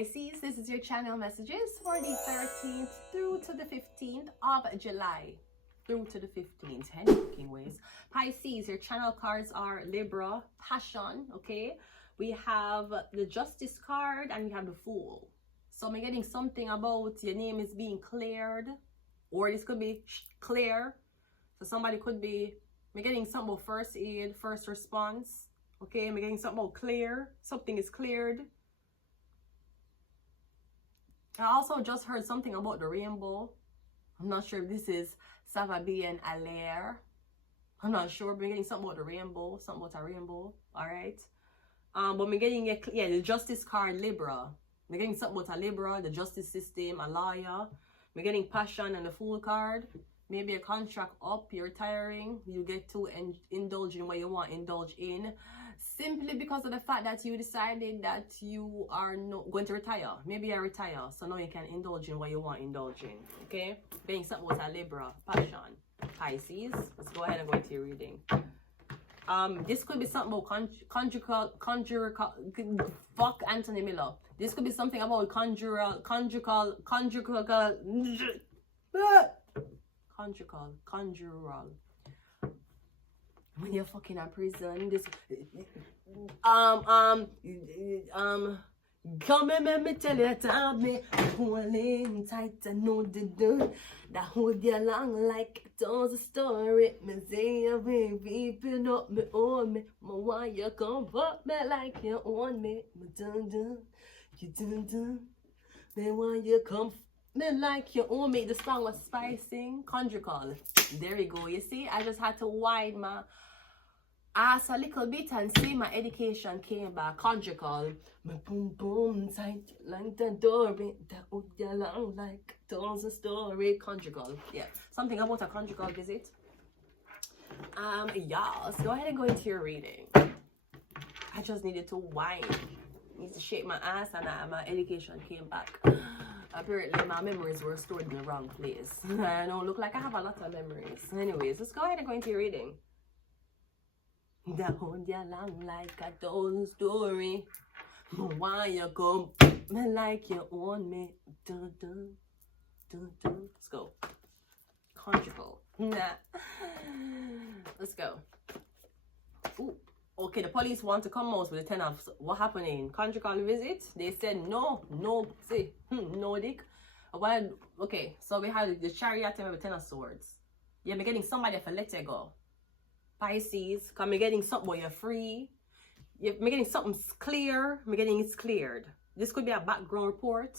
Pisces, this is your channel messages for the 13th through to the 15th of July. Through to the 15th, any fucking ways. Pisces, your channel cards are Libra, Passion, okay? We have the Justice card and we have the Fool. So I'm getting something about your name is being cleared, or this could be clear. So somebody could be, I'm getting something about first aid, first response, okay? I'm getting something about clear, something is cleared. I also just heard something about the rainbow. I'm not sure if this is Savabi and Alaire. I'm not sure, but I'm getting something about the rainbow, something about a rainbow, all right? But I'm getting, the Justice card, Libra. I'm getting something about a Libra, the justice system, a lawyer. I'm getting Passion and the Fool card. Maybe a contract up, you're retiring. You get to indulge in what you want to indulge in. Simply because of the fact that you decided that you are not going to retire. Maybe you retire, so now you can indulge in what you want to indulge in. Okay? Being something with a Libra, Passion, Pisces. Let's go ahead and go into your reading. This could be something about conjugal, fuck Anthony Miller. This could be something about conjugal. When you're fucking in prison, this come and let me tell you about me holding tight. I know the dirt that hold you along like it was a story. Me say you baby, pin up me on me. Ma why you come fuck me like you own me? Me dun you dun. Me why you come me like you own me. The song was spicing conjugal. There you go. You see, I just had to widen my ass a little bit and see my education came back. Conjugal. My boom boom tight like the door that would you long like tells a story. Conjugal. Yeah. Something about a conjugal visit. Yeah, so go ahead and go into your reading. I just needed to whine. Need to shake my ass and my education came back. Apparently my memories were stored in the wrong place. I don't look like I have a lot of memories. Anyways, let's go ahead and go into your reading. That hold you long like a told story. Why you come me like you own me? Dun, dun, dun, dun. Let's go. Conjugal. Nah. Let's go. Ooh. Okay, the police want to come out with the 10 of what happening? Conjugal visit? They said no, see, no dick. Well, okay, so we have the Chariot and we have 10 of swords. You're getting somebody to let you go. Pisces, come getting something where you're free. You're getting something clear. I'm getting it's cleared. This could be a background report.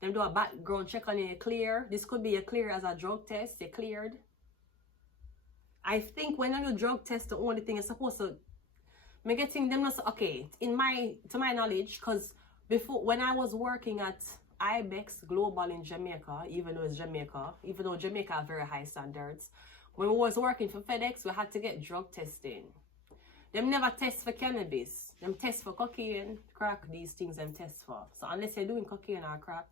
Them do a background check on you clear. This could be a clear as a drug test. You're cleared. I think when you do drug test, the only thing is supposed to me getting them not okay. To my knowledge, because before when I was working at Ibex Global in Jamaica, even though Jamaica have very high standards. When we was working for FedEx, we had to get drug testing. Them never test for cannabis. Them test for cocaine, crack, these things them test for. So unless you're doing cocaine or crack,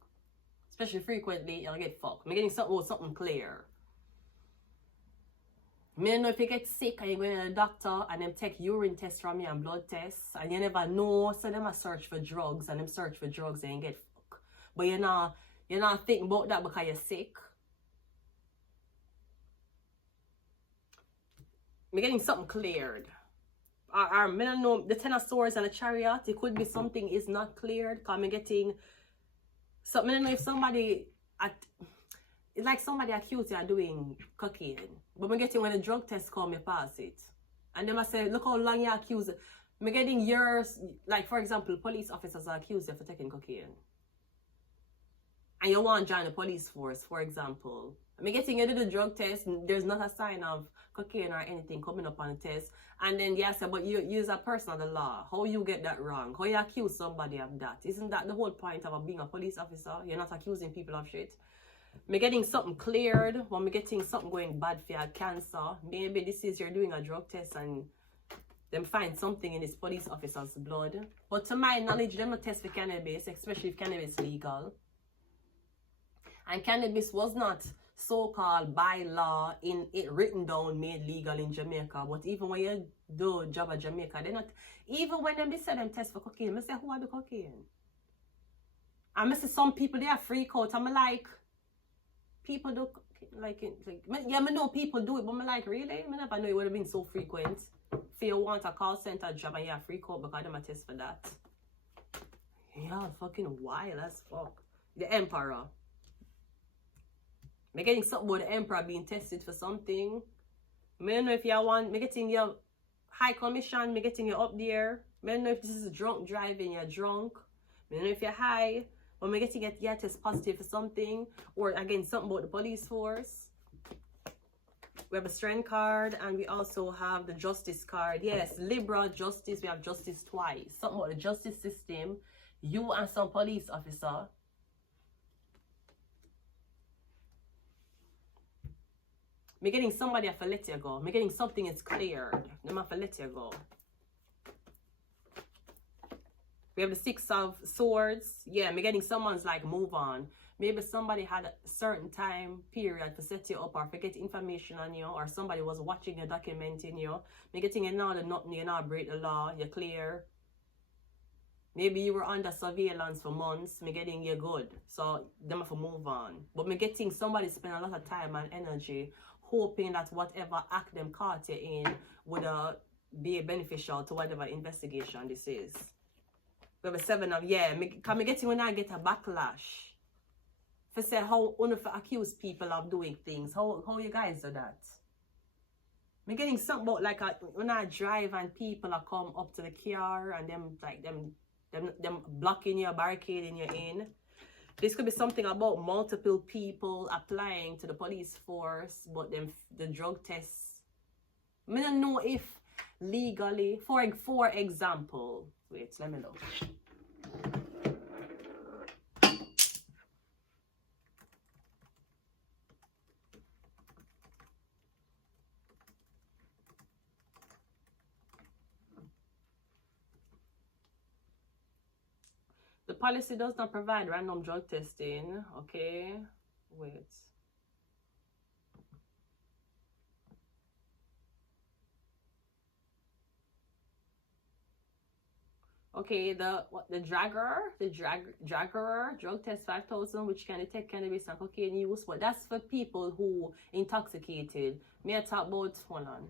especially frequently, you'll get fucked. I'm getting something clear. I don't know if you get sick and you go to the doctor and them take urine tests from you and blood tests and you never know, so them a search for drugs and them search for drugs and you get fucked. But you're not thinking about that because you're sick. I'm getting something cleared. I don't know, the 10 of swords and the Chariot, it could be something is not cleared. Because I'm getting something. I don't know if somebody it's like somebody accused you of doing cocaine. But I'm getting when the drug test come, you pass it. And then I say, look how long you accused. I'm getting years, like for example, police officers are accused you for taking cocaine. And you want to join the police force, for example. I'm getting you do the drug test, there's not a sign of cocaine or anything coming up on the test. And then yes, but you're a person of the law. How you get that wrong? How you accuse somebody of that? Isn't that the whole point of being a police officer? You're not accusing people of shit. I'm getting something cleared, or I'm getting something going bad for your cancer. Maybe this is you're doing a drug test and them find something in this police officer's blood. But to my knowledge, them not test for cannabis, especially if cannabis is legal. And cannabis was not so-called by law in it written down made legal in Jamaica. But even when you do job at Jamaica, they're not, even when them they say them test for cocaine, I say who are the cocaine? I see some people, they are freak out. I'm like, people do, like, yeah, I know people do it, but I'm like, really? I never know it would have been so frequent. If you want a call center job and you are freak out because I'm a test for that. Yeah, fucking wild as fuck. The Emperor. I'm getting something about the Emperor being tested for something. I don't know if you want, I'm getting your high commission, I'm getting you up there. I don't know if this is drunk driving, you're drunk. I don't know if you're high, but I'm getting it, yeah, test positive for something. Or again, something about the police force. We have a strength card, and we also have the justice card. Yes, liberal justice, we have justice twice. Something about the justice system. You and some police officer. I'm getting somebody have to let you go. I'm getting something is cleared. They have to let you go. We have the Six of Swords. Yeah, I'm getting someone's like move on. Maybe somebody had a certain time period to set you up or forget information on you, or somebody was watching you, documenting you. I'm getting another nothing, you not break the law, you're clear. Maybe you were under surveillance for months. I'm getting you good. So them have to move on. But I'm getting somebody spend a lot of time and energy hoping that whatever act them caught you in would be beneficial to whatever investigation this is. We have a 7 of, yeah, because I'm getting when I get a backlash. For say how unfair accuse people of doing things. How you guys do that? I'm getting something about like when I drive and people are come up to the car and them like them blocking you, barricading you in. This could be something about multiple people applying to the police force, but them the drug tests. I don't know if legally, for example, wait, let me look. The policy does not provide random drug testing. Okay, wait. Okay, the dragger drug test 5,000, which can detect cannabis and cocaine use, but that's for people who intoxicated. May I talk about, hold on.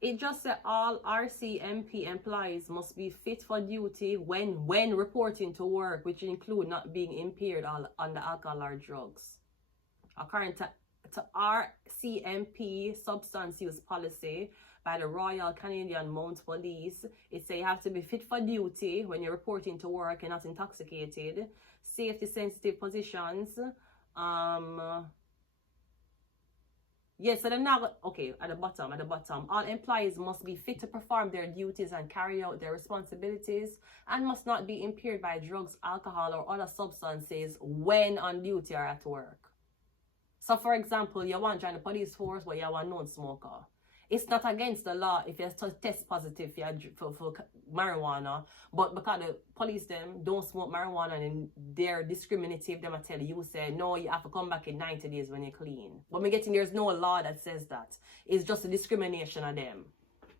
It just said all RCMP employees must be fit for duty when reporting to work, which include not being impaired on the alcohol or drugs. According to RCMP substance use policy by the Royal Canadian Mounted Police, it says you have to be fit for duty when you're reporting to work and not intoxicated. Safety sensitive positions. Yes, so they're not, okay, at the bottom, all employees must be fit to perform their duties and carry out their responsibilities and must not be impaired by drugs, alcohol, or other substances when on duty or at work. So, for example, you want to join the police force, but you are a non-smoker. It's not against the law if you test positive for marijuana, but because the police them don't smoke marijuana and they're discriminative, them I tell you say no, you have to come back in 90 days when you're clean. But me getting there's no law that says that. It's just a discrimination of them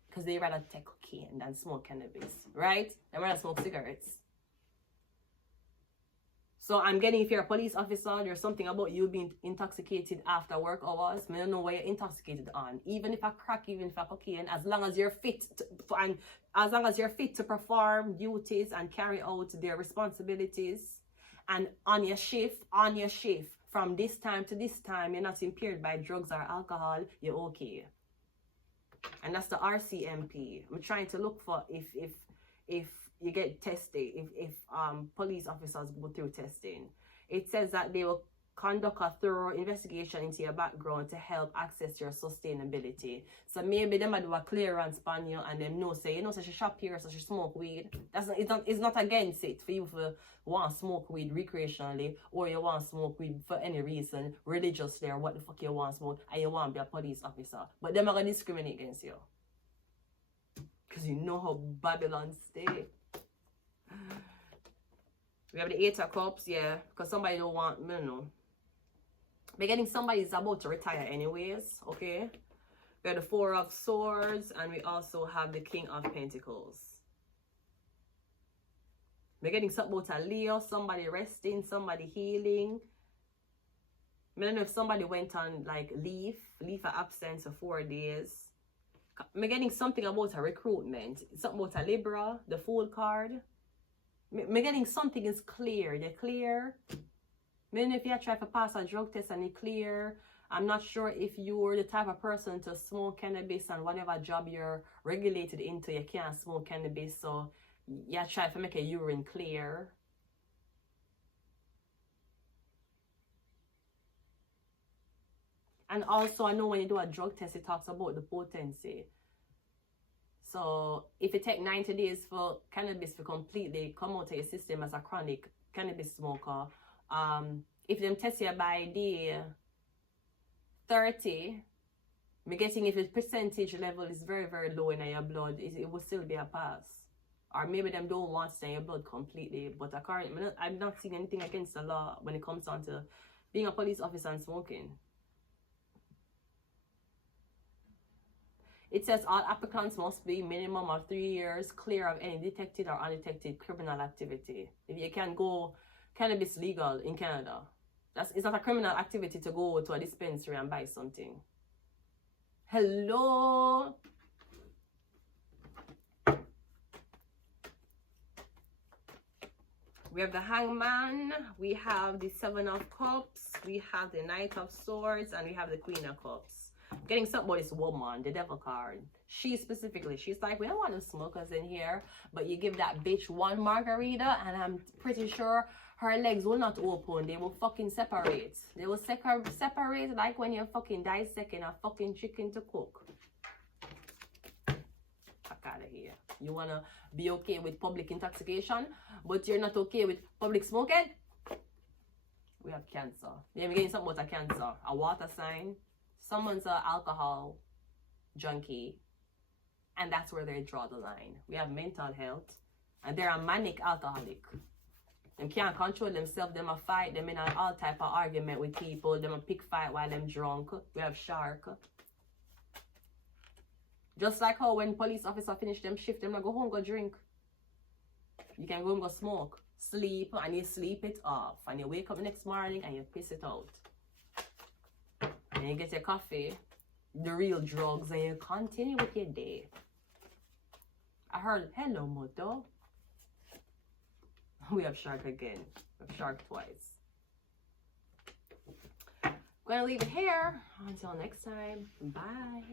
because they rather take cocaine than smoke cannabis, right? They rather smoke cigarettes. So I'm getting, if you're a police officer, there's something about you being intoxicated after work hours. I don't know what you're intoxicated on. Even if I crack, even if I cocaine, as long as you're fit to perform duties and carry out their responsibilities, and on your shift, from this time to this time, you're not impaired by drugs or alcohol, you're okay. And that's the RCMP. I'm trying to look for if you get tested, if police officers go through testing. It says that they will conduct a thorough investigation into your background to help access your sustainability. So maybe they might do a clearance on you and them know, say, you know, so she shop here, so she smoke weed. It's not against it for you to want to smoke weed recreationally, or you want to smoke weed for any reason, religiously, or what the fuck you want to smoke, and you want to be a police officer. But they're not going to discriminate against you. Because you know how Babylon stay. We have the 8 of Cups, yeah, because somebody don't want, I don't know. We're getting somebody is about to retire anyways, okay? We have the Four of Swords, and we also have the King of Pentacles. We're getting something about a Leo, somebody resting, somebody healing. I don't know if somebody went on like leave of absence for 4 days. I'm getting something about a recruitment, something about a Libra, the Fool card. I'm getting something is clear, they're clear. I don't know if you try to pass a drug test and it's clear. I'm not sure if you're the type of person to smoke cannabis and whatever job you're regulated into, you can't smoke cannabis. So you try to make a urine clear. And also, I know when you do a drug test, it talks about the potency. So if it takes 90 days for cannabis to completely come out of your system as a chronic cannabis smoker, if them test you by day 30, I'm guessing if the percentage level is very, very low in your blood, it will still be a pass. Or maybe them don't want to stay in your blood completely. But I'm not seeing anything against the law when it comes down to being a police officer and smoking. It says all applicants must be minimum of 3 years clear of any detected or undetected criminal activity. If you can go cannabis legal in Canada, it's not a criminal activity to go to a dispensary and buy something. Hello. We have the Hangman, we have the Seven of Cups, we have the Knight of Swords, and we have the Queen of Cups. Getting something about this woman, the Devil card. She's like, we don't want no smokers in here, but you give that bitch one margarita, and I'm pretty sure her legs will not open. They will fucking separate. They will separate like when you're fucking dissecting a fucking chicken to cook. Fuck out of here. You wanna be okay with public intoxication, but you're not okay with public smoking? We have Cancer. Yeah, we're getting something about a Cancer. A water sign. Someone's an alcohol junkie, and that's where they draw the line. We have mental health, and they're a manic alcoholic. Them can't control themselves. Them a fight. Them in all type of argument with people. Them a pick fight while them drunk. We have Shark. Just like how when police officer finish them shift, them like go home, go drink. You can go and go smoke, sleep, and you sleep it off, and you wake up the next morning and you piss it out. And you get your coffee, the real drugs, and you continue with your day. I heard, hello, Moto. We have Shark again. We have Shark twice. I'm going to leave it here. Until next time. Bye.